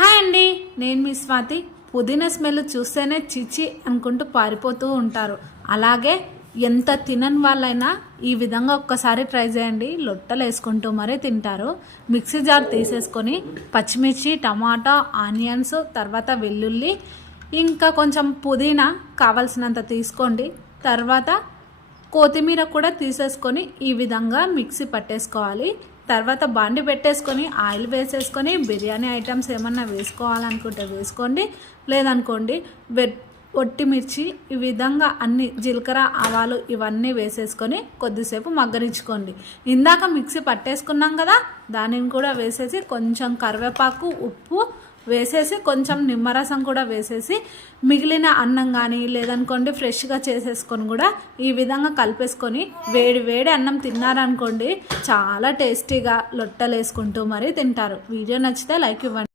Hi అండి, నేను మీ స్వాతి. పుదీనా స్మెల్ చూస్తేనే చిచి అనుకుంటూ పారిపోతూ ఉంటారు. అలాగే ఎంత తినని వాళ్ళైనా ఈ విధంగా ఒక్కసారి ట్రై చేయండి. లొట్టలు వేసుకుంటూ మరీ తింటారు. మిక్సీ జార్ తీసేసుకొని పచ్చిమిర్చి, టమాటా, ఆనియన్స్, తర్వాత వెల్లుల్లి, ఇంకా కొంచెం పుదీనా కావాల్సినంత తీసుకోండి. తర్వాత కొత్తిమీర కూడా తీసేసుకొని ఈ విధంగా మిక్సీ పట్టేసుకోవాలి. తర్వాత బాండి పెట్టేసుకొని ఆయిల్ వేసేసుకొని బిర్యానీ ఐటమ్స్ ఏమన్నా వేసుకోవాలనుకుంటే వేసుకోండి, లేదనుకోండి ఒట్టి మిర్చి ఈ విధంగా అన్ని జీలకర్ర, ఆవాలు ఇవన్నీ వేసేసుకొని కొద్దిసేపు మగ్గరించుకోండి. ఇందాక మిక్సీ పట్టేసుకున్నాం కదా, దానిని కూడా వేసేసి కొంచెం కరివేపాకు, ఉప్పు వేసేసి కొంచెం నిమ్మరసం కూడా వేసేసి మిగిలిన అన్నం కానీ లేదనుకోండి ఫ్రెష్గా చేసేసుకొని కూడా ఈ విధంగా కలిపేసుకొని వేడి వేడి అన్నం తిన్నారనుకోండి చాలా టేస్టీగా లొట్టలు వేసుకుంటూ మరీ తింటారు. వీడియో నచ్చితే లైక్ ఇవ్వండి.